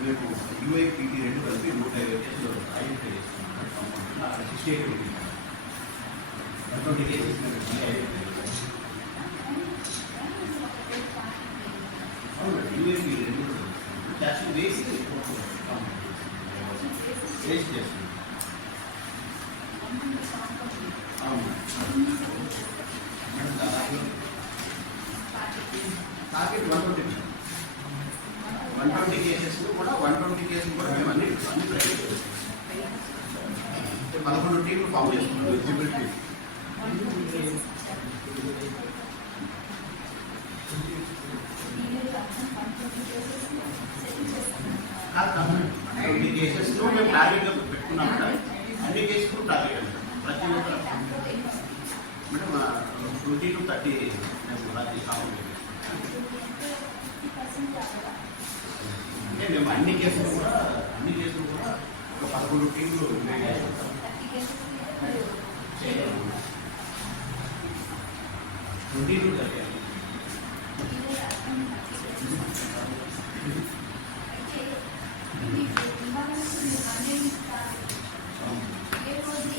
రేపు యూఐపీటీ రెండు కలిపి నూట ఇరవై కేసులు ఐడెంటిఫై చేస్తున్నాం సిక్స్టీ ఎయిట్ ఉంది ట్వంటీ కేసెస్ వేసి వేసి చేస్తుంది అవును దాదాపు target one twenty one twenty cases కూడా వన్ ట్వంటీ కేసెస్ కూడా మేము అన్ని అన్ని ట్రై అంటే పదకొండు టీంలు ఫామ్ చేసుకున్నాం ఎలిజిబిలిటీ ట్వంటీ కేసెస్ మేము టార్గెట్ పెట్టుకున్నాం మేడం అన్ని కేసులు టార్గెట్ అంటాం ప్రతి ఒక్క మేడం ట్వంటీ టు థర్టీ మేము రాత్రి కావాలి అంటే మేము అన్ని కేసులు కూడా అన్ని కేసులు కూడా ఒక పదకొండు టీంలు twenty to thirty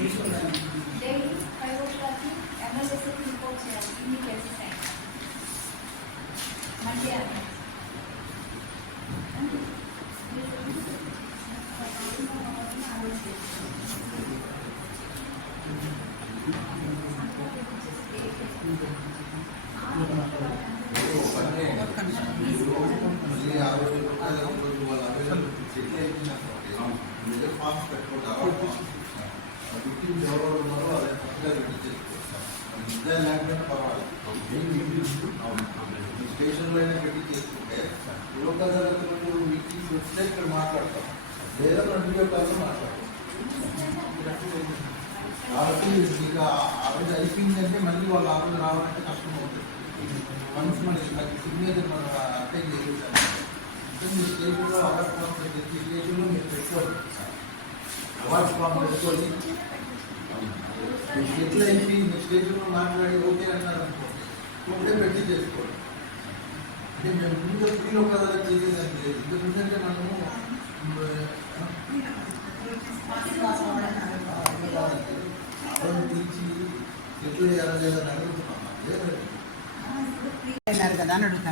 Eshwar Naidu daily five ఓ క్లాక్కి ఎమ్మెల్యేస్కి రిపోర్ట్ చేయాలి ఇన్ని కేసెస్ అయినా మండే అన్న మళ్ళీ ఆ రోజు ఒకవేళ ఒక రోజు వాళ్ళ అవైలబుల్ సెటిల్ అయిపోయినప్పుడు మీరు ఫామ్స్ పెట్టుకుంటారు ఫిఫ్టీన్ ఎవరు ఉన్నారో అదే కొత్తగా రెడీ చేసుకోవచ్చు నిద్ర లేకపోయినా పర్వాలేదు ఏం మీటింగ్స్ మీ స్టేషన్లో అయినా రెడీ చేసుకుంటే లోక అదాలత్లో మీటింగ్స్ వస్తే ఇక్కడ మాట్లాడతాం లేదా మన వీడియో కాల్లో మాట్లాడతాం కాబట్టి మీకు ఆ- ఆ రోజు అయిపోయిందంటే మళ్ళీ వాళ్ళు ఆ రోజు రావాలంటే కష్టం అవుతుంది వన్స్ మనకి నాకు సిగ్నేచర్ మనం అప్లై చేయగలుగుతాం అంటే మీ స్టేషన్లో అవార్డ్ ఫామ్ ప్రతి స్టేషన్లో మీరు పెట్టుకోండి అవార్డ్ ఫామ్ పెట్టుకొని మీ స్టేట్లో అయిపోయి మీ స్టేట్లో మాట్లాడి ఓకే అన్నారనుకో అనుకోండి ఒకటే పెట్టి చేసుకోండి అంటే మేము ముందు ఫ్రీలో కదా చేసేదానికి లేదు. ఇంత ముందంటే మనము అవన్నీ తీర్చి ఎట్లా చేయాలి లేదని అడుగుతున్నాం. లేదు. అన్నారు కదా అని అడుగుతాను.